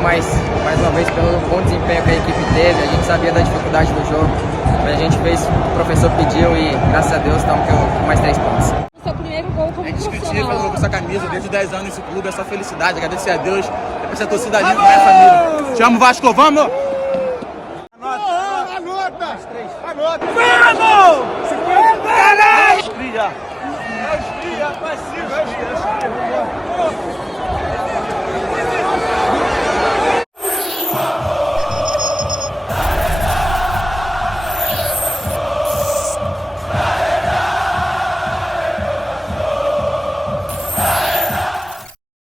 mais uma vez pelo bom desempenho que a equipe teve. A gente sabia da dificuldade do jogo, mas a gente fez o que o professor pediu e graças a Deus estamos com mais 3 pontos. Seu primeiro gol como É indiscutível fazer profissional. gol com essa camisa, desde 10 anos nesse clube, é só felicidade, agradecer a Deus, essa torcida linda, minha família. Te amo, Vasco, vamos! Anota! Anota! Vamos! Cria! Cria, passivo!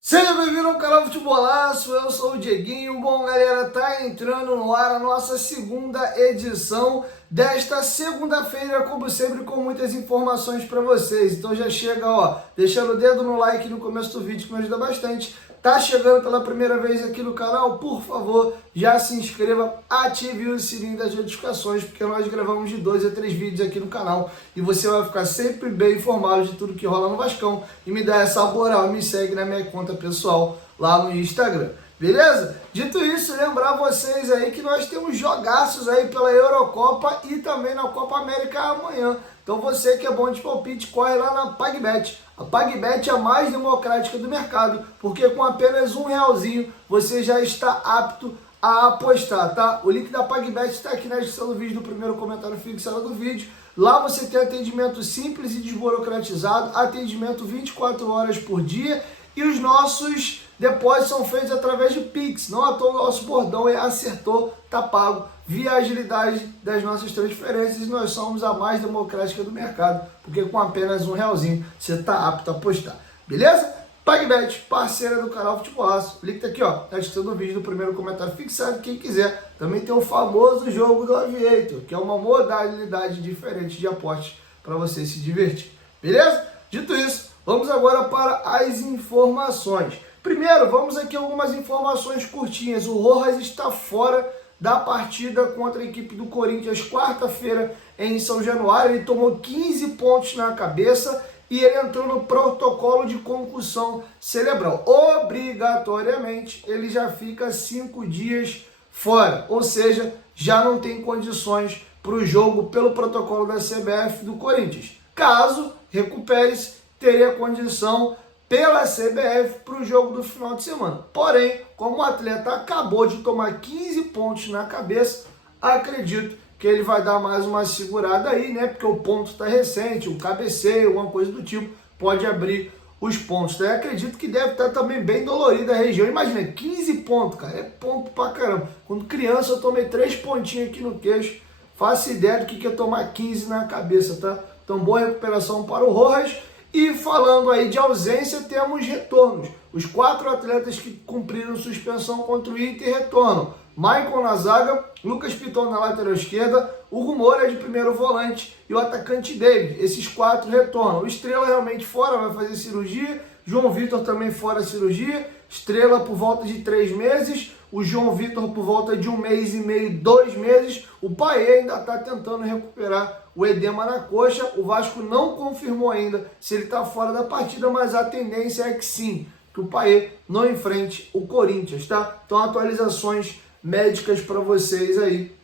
Seja bem-vindo ao canal Futebolaço, eu sou o Dieguinho. Bom, galera, tá entrando no ar a nossa segunda edição desta segunda-feira, como sempre, com muitas informações para vocês. Então já chega, ó, deixando o dedo no like no começo do vídeo, que me ajuda bastante. Tá chegando pela primeira vez aqui no canal, por favor, já se inscreva, ative o sininho das notificações, porque nós gravamos de 2 a 3 vídeos aqui no canal e você vai ficar sempre bem informado de tudo que rola no Vascão e me dá essa moral, me segue na minha conta pessoal lá no Instagram, beleza? Dito isso, lembrar vocês aí que nós temos jogaços aí pela Eurocopa e também na Copa América amanhã. Então você que é bom de palpite, corre lá na PagBet. A PagBet é a mais democrática do mercado, porque com apenas R$1 você já está apto a apostar, tá? O link da PagBet está aqui na descrição do vídeo, no primeiro comentário fixado do vídeo. Lá você tem atendimento simples e desburocratizado, atendimento 24 horas por dia e os nossos depósitos são feitos através de Pix. Não à toa o nosso bordão é acertou, tá pago. Via a agilidade das nossas transferências, nós somos a mais democrática do mercado, porque com apenas R$1 você está apto a apostar, beleza? PagBet, parceira do canal Futebolaço. O link tá aqui, ó, na descrição do vídeo, do primeiro comentário fixado, quem quiser. Também tem o famoso jogo do Aviator, que é uma modalidade diferente de apostas para você se divertir, beleza? Dito isso, vamos agora para as informações. Primeiro, vamos aqui algumas informações curtinhas. O Rojas está fora da partida contra a equipe do Corinthians quarta-feira em São Januário. Ele tomou 15 pontos na cabeça e ele entrou no protocolo de concussão cerebral. Obrigatoriamente, ele já fica 5 dias fora, ou seja, já não tem condições para o jogo pelo protocolo da CBF do Corinthians. Caso recupere-se, teria condição pela CBF para o jogo do final de semana. Porém, como o atleta acabou de tomar 15 pontos na cabeça, acredito que ele vai dar mais uma segurada aí, né? Porque o ponto está recente, um cabeceio, alguma coisa do tipo, pode abrir os pontos. Daí acredito que deve estar também bem dolorida a região. Imagina, 15 pontos, cara, é ponto pra caramba. Quando criança eu tomei 3 pontinhos aqui no queixo, faço ideia do que é tomar 15 na cabeça, tá? Então, boa recuperação para o Rojas. E falando aí de ausência, temos retornos. Os 4 atletas que cumpriram suspensão contra o Inter retornam. Maicon na zaga, Lucas Piton na lateral esquerda, Hugo Moura de primeiro volante e o atacante David. Esses 4 retornam. O Estrela realmente fora, vai fazer cirurgia. João Vitor também fora cirurgia. Estrela por volta de 3 meses. O João Vitor por volta de 1 mês e meio, 2 meses. O Paê ainda está tentando recuperar o edema na coxa. O Vasco não confirmou ainda se ele está fora da partida, mas a tendência é que sim, que o Paê não enfrente o Corinthians, tá? Então, atualizações médicas para vocês aí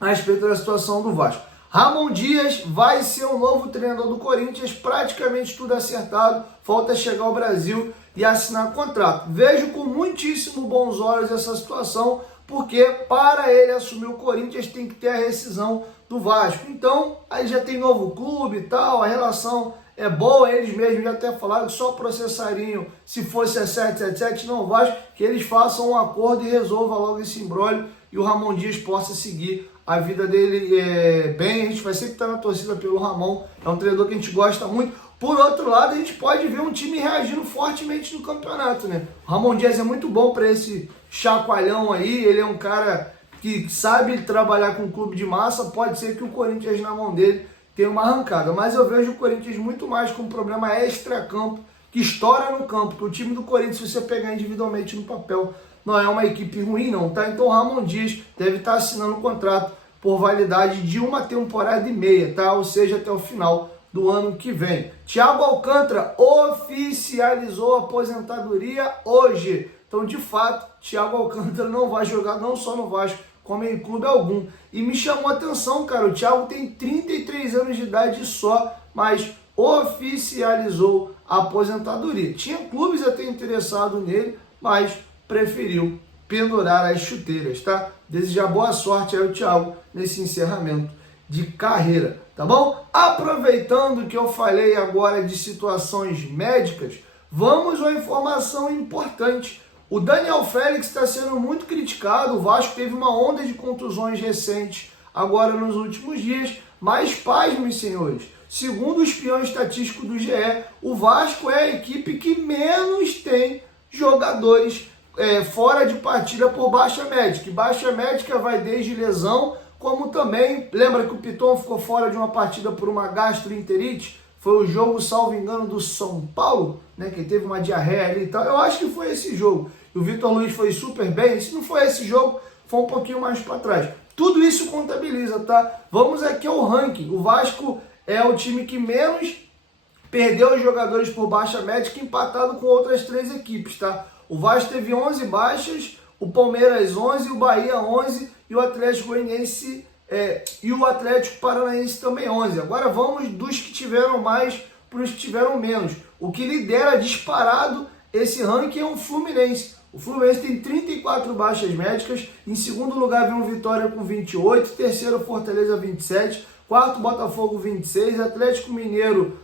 a respeito da situação do Vasco. Ramon Dias vai ser o novo treinador do Corinthians, praticamente tudo acertado, falta chegar ao Brasil e assinar contrato. Vejo com muitíssimo bons olhos essa situação, porque para ele assumir o Corinthians tem que ter a rescisão do Vasco. Então, aí já tem novo clube e tal, a relação é boa, eles mesmos já até falaram que só processariam se fosse a 777, não o Vasco, que eles façam um acordo e resolvam logo esse imbróglio e o Ramon Dias possa seguir a vida dele bem. A gente vai sempre estar na torcida pelo Ramon, é um treinador que a gente gosta muito. Por outro lado, a gente pode ver um time reagindo fortemente no campeonato, né? O Ramon Dias é muito bom para esse chacoalhão aí, ele é um cara que sabe trabalhar com clube de massa. Pode ser que o Corinthians na mão dele tenha uma arrancada, mas eu vejo o Corinthians muito mais com um problema extra-campo, que estoura no campo, porque o time do Corinthians, se você pegar individualmente no papel, não é uma equipe ruim não, tá? Então o Ramon Dias deve estar assinando um contrato por validade de 1 temporada e meia, tá? Ou seja, até o final do ano que vem. Thiago Alcântara oficializou a aposentadoria hoje. Então, de fato, Thiago Alcântara não vai jogar não só no Vasco, como em clube algum. E me chamou a atenção, cara, o Thiago tem 33 anos de idade só, mas oficializou a aposentadoria. Tinha clubes até interessados nele, mas preferiu pendurar as chuteiras, tá? Desejar boa sorte aí ao Thiago nesse encerramento de carreira, tá bom? Aproveitando que eu falei agora de situações médicas, vamos a uma informação importante. O Daniel Félix está sendo muito criticado, o Vasco teve uma onda de contusões recentes agora nos últimos dias, mas pasmem, senhores, segundo o espião estatístico do GE, o Vasco é a equipe que menos tem jogadores fora de partida por baixa médica. E baixa médica vai desde lesão, como também, lembra que o Piton ficou fora de uma partida por uma gastroenterite? Foi o jogo, salvo engano, do São Paulo, né, que teve uma diarreia ali e tal. Eu acho que foi esse jogo. E o Vitor Luiz foi super bem. Se não foi esse jogo, foi um pouquinho mais para trás. Tudo isso contabiliza, tá? Vamos aqui ao ranking. O Vasco é o time que menos perdeu os jogadores por baixa médica, empatado com outras 3 equipes, tá? O Vasco teve 11 baixas, o Palmeiras 11, o Bahia 11 e o Atlético Goianiense e o Atlético Paranaense também 11. Agora vamos dos que tiveram mais para os que tiveram menos. O que lidera disparado esse ranking é o Fluminense. O Fluminense tem 34 baixas médicas, em segundo lugar vem o Vitória com 28, terceiro Fortaleza 27, quarto Botafogo 26, Atlético Mineiro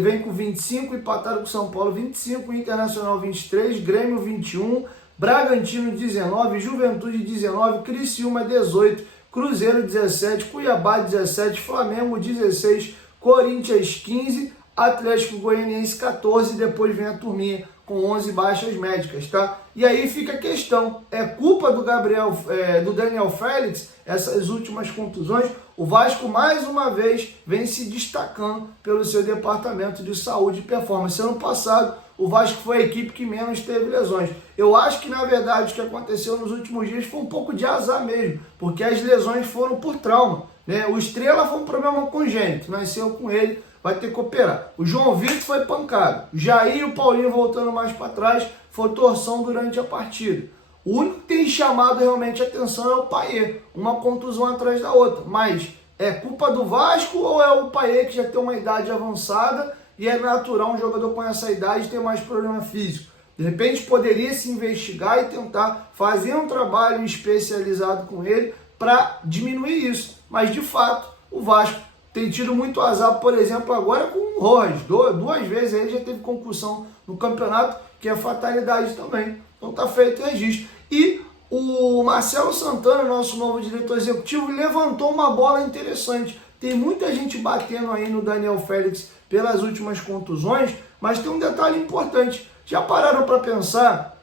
vem com 25, empatado com São Paulo 25, Internacional 23, Grêmio 21, Bragantino 19, Juventude 19, Criciúma 18, Cruzeiro 17, Cuiabá 17, Flamengo 16, Corinthians 15, Atlético Goianiense 14, depois vem a turminha com 11 baixas médicas, tá? E aí fica a questão, é culpa do Daniel Félix, essas últimas contusões? O Vasco mais uma vez vem se destacando pelo seu departamento de saúde e performance. Ano passado, o Vasco foi a equipe que menos teve lesões. Eu acho que, na verdade, o que aconteceu nos últimos dias foi um pouco de azar mesmo, porque as lesões foram por trauma, né? O Estrela foi um problema congênito, nasceu com ele, vai ter que operar. O João Vitor foi pancado. O Jair e o Paulinho, voltando mais para trás, foi torção durante a partida. O único que tem chamado realmente a atenção é o Payet, uma contusão atrás da outra. Mas é culpa do Vasco ou é o Payet que já tem uma idade avançada e é natural um jogador com essa idade ter mais problema físico? De repente poderia se investigar e tentar fazer um trabalho especializado com ele para diminuir isso. Mas de fato, o Vasco tem tido muito azar, por exemplo, agora com o Rojas. 2 vezes ele já teve concussão no campeonato, que é fatalidade também. Então tá feito o registro. E o Marcelo Santana, nosso novo diretor executivo, levantou uma bola interessante. Tem muita gente batendo aí no Daniel Félix pelas últimas contusões, mas tem um detalhe importante. Já pararam para pensar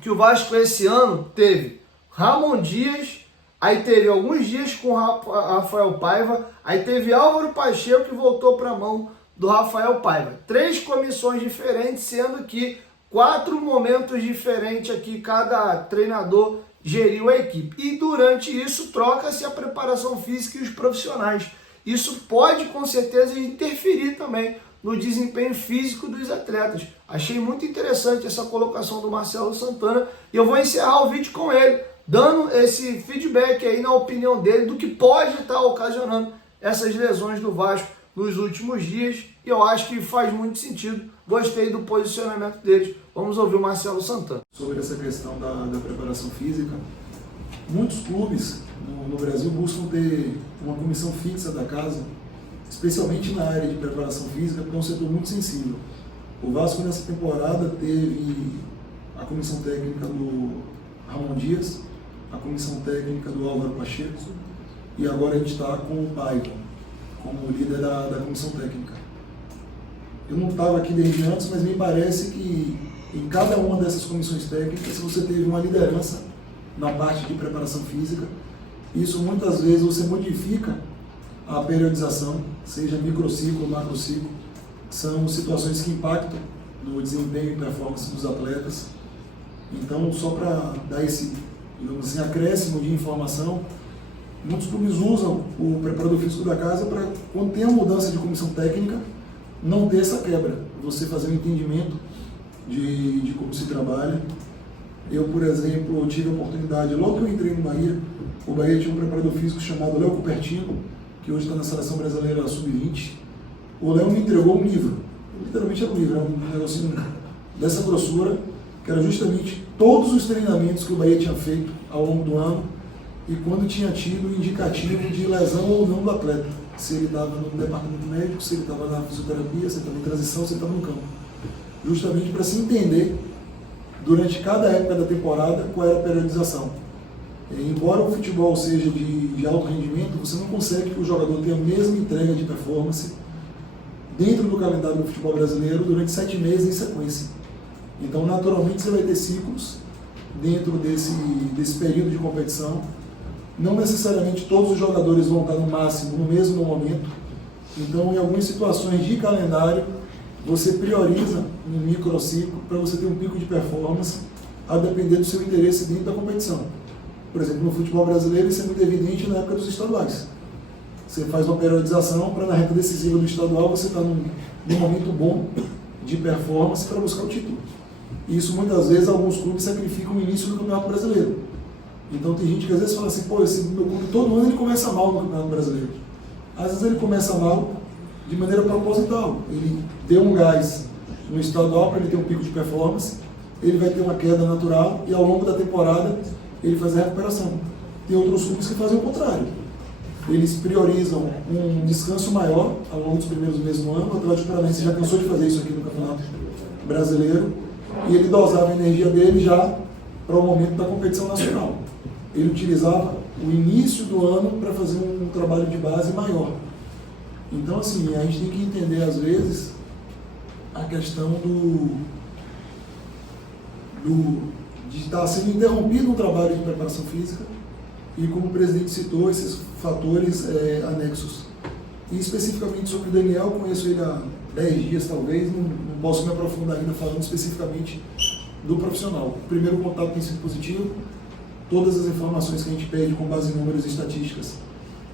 que o Vasco esse ano teve Ramon Dias, aí teve alguns dias com Rafael Paiva, aí teve Álvaro Pacheco que voltou para a mão do Rafael Paiva. 3 comissões diferentes, sendo que 4 momentos diferentes aqui, cada treinador geriu a equipe. E durante isso troca-se a preparação física e os profissionais. Isso pode com certeza interferir também no desempenho físico dos atletas. Achei muito interessante essa colocação do Marcelo Santana e eu vou encerrar o vídeo com ele, dando esse feedback aí na opinião dele do que pode estar ocasionando essas lesões do Vasco nos últimos dias, e eu acho que faz muito sentido. Gostei do posicionamento deles. Vamos ouvir o Marcelo Santana. Sobre essa questão da preparação física, muitos clubes no Brasil buscam ter uma comissão fixa da casa, especialmente na área de preparação física, porque é um setor muito sensível. O Vasco nessa temporada teve a comissão técnica do Ramon Dias, a comissão técnica do Álvaro Pacheco, e agora a gente está com o Paiva como líder da comissão técnica. Eu não estava aqui desde antes, mas me parece que em cada uma dessas comissões técnicas você teve uma liderança na parte de preparação física. Isso muitas vezes você modifica a periodização, seja microciclo ou macrociclo, são situações que impactam no desempenho e performance dos atletas. Então, só para dar esse, digamos assim, acréscimo de informação, muitos clubes usam o preparador físico da casa para, quando tem a mudança de comissão técnica, não ter essa quebra, você fazer um entendimento de como se trabalha. Eu, por exemplo, tive a oportunidade, logo que eu entrei no Bahia, o Bahia tinha um preparador físico chamado Léo Cupertino, que hoje está na Seleção Brasileira Sub-20. O Léo me entregou um livro, literalmente era um livro, era um negocinho dessa grossura, que era justamente todos os treinamentos que o Bahia tinha feito ao longo do ano e quando tinha tido indicativo de lesão ou não do atleta. Se ele estava no departamento médico, se ele estava na fisioterapia, se ele estava em transição, se ele estava no campo. Justamente para se entender, durante cada época da temporada, qual era a periodização. Embora o futebol seja de alto rendimento, você não consegue que o jogador tenha a mesma entrega de performance dentro do calendário do futebol brasileiro durante 7 meses em sequência. Então, naturalmente, você vai ter ciclos dentro desse período de competição. Não necessariamente todos os jogadores vão estar no máximo no mesmo momento. Então, em algumas situações de calendário, você prioriza um microciclo para você ter um pico de performance a depender do seu interesse dentro da competição. Por exemplo, no futebol brasileiro isso é muito evidente na época dos estaduais. Você faz uma periodização para na reta decisiva do estadual você estar num momento bom de performance para buscar o título. E isso muitas vezes alguns clubes sacrificam o início do Campeonato Brasileiro. Então tem gente que às vezes fala assim, pô, esse meu clube todo ano ele começa mal no Campeonato Brasileiro. Às vezes ele começa mal de maneira proposital. Ele deu um gás no estadual para ele ter um pico de performance, ele vai ter uma queda natural e ao longo da temporada ele faz a recuperação. Tem outros clubes que fazem o contrário. Eles priorizam um descanso maior ao longo dos primeiros meses do ano. O Atlético Paranaense já cansou de fazer isso aqui no Campeonato Brasileiro e ele dosava a energia dele já para o momento da competição nacional. Ele utilizava o início do ano para fazer um trabalho de base maior. Então, assim, a gente tem que entender, às vezes, a questão de estar sendo interrompido um trabalho de preparação física e, como o presidente citou, esses fatores anexos. E, especificamente sobre o Daniel, conheço ele há 10 dias, talvez, não posso me aprofundar ainda falando especificamente do profissional. O primeiro contato tem sido positivo, todas as informações que a gente pede com base em números e estatísticas,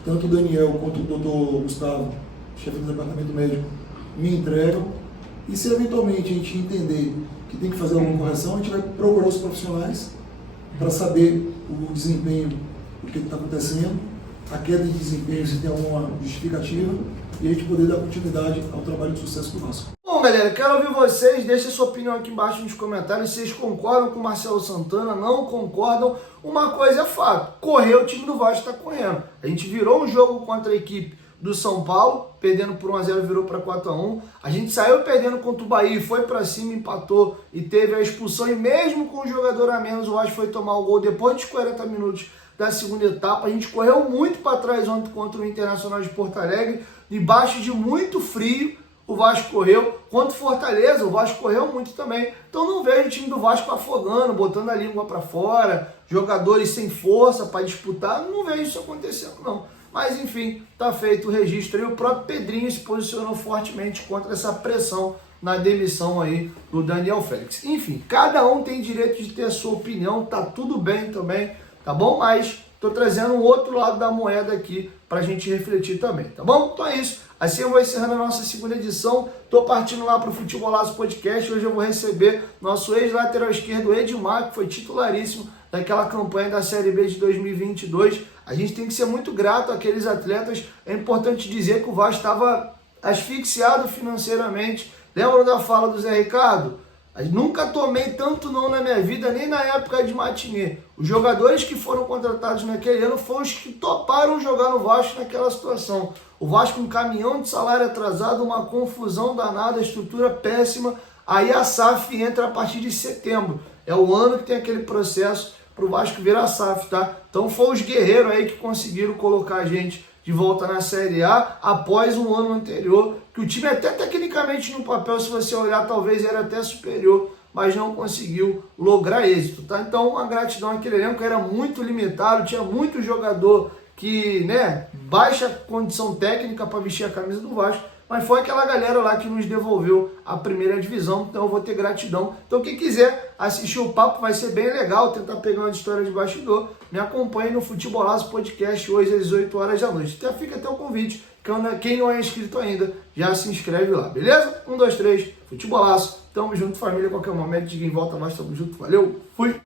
tanto o Daniel quanto o Dr. Gustavo, chefe do departamento médico, me entregam. E se eventualmente a gente entender que tem que fazer alguma correção, a gente vai procurar os profissionais para saber o desempenho, o que está acontecendo, a queda de desempenho, se tem alguma justificativa, e a gente poder dar continuidade ao trabalho de sucesso do nosso. Bom, galera, quero ouvir vocês, deixem sua opinião aqui embaixo nos comentários, se vocês concordam com o Marcelo Santana, não concordam. Uma coisa é fato, correr o time do Vasco está correndo. A gente virou um jogo contra a equipe do São Paulo, perdendo por 1-0, virou para 4-1. A gente saiu perdendo contra o Bahia, foi para cima, empatou e teve a expulsão. E mesmo com o jogador a menos, o Vasco foi tomar o gol depois dos 40 minutos da segunda etapa. A gente correu muito para trás ontem contra o Internacional de Porto Alegre, debaixo de muito frio. O Vasco correu, contra o Fortaleza, o Vasco correu muito também. Então não vejo o time do Vasco afogando, botando a língua para fora, jogadores sem força para disputar, não vejo isso acontecendo não. Mas enfim, tá feito o registro e o próprio Pedrinho se posicionou fortemente contra essa pressão na demissão aí do Daniel Félix. Enfim, cada um tem direito de ter a sua opinião, tá tudo bem também, tá bom? Mas tô trazendo um outro lado da moeda aqui pra gente refletir também, tá bom? Então é isso. Assim eu vou encerrando a nossa segunda edição. Tô partindo lá pro Futebolaço Podcast. Hoje eu vou receber nosso ex-lateral esquerdo Edmar, que foi titularíssimo daquela campanha da Série B de 2022. A gente tem que ser muito grato àqueles atletas. É importante dizer que o Vasco estava asfixiado financeiramente. Lembram da fala do Zé Ricardo? Nunca tomei tanto não na minha vida, nem na época de matinê. Os jogadores que foram contratados naquele ano foram os que toparam jogar no Vasco naquela situação. O Vasco um caminhão de salário atrasado, uma confusão danada, estrutura péssima. Aí a SAF entra a partir de setembro. É o ano que tem aquele processo para o Vasco virar SAF, tá? Então foi os guerreiros aí que conseguiram colocar a gente de volta na Série A após um ano anterior, que o time até tecnicamente no papel, se você olhar, talvez era até superior, mas não conseguiu lograr êxito, tá? Então, uma gratidão àquele elenco, era muito limitado, tinha muito jogador que, né, baixa condição técnica para vestir a camisa do Vasco, mas foi aquela galera lá que nos devolveu a primeira divisão, então eu vou ter gratidão. Então quem quiser assistir o papo vai ser bem legal, tentar pegar uma história de bastidor, me acompanhe no Futebolaço Podcast hoje às 18 horas da noite. Então fica até o convite, quem não é inscrito ainda, já se inscreve lá, beleza? 1, 2, 3, Futebolaço, tamo junto família, qualquer momento, ninguém volta mais, tamo junto, valeu, fui!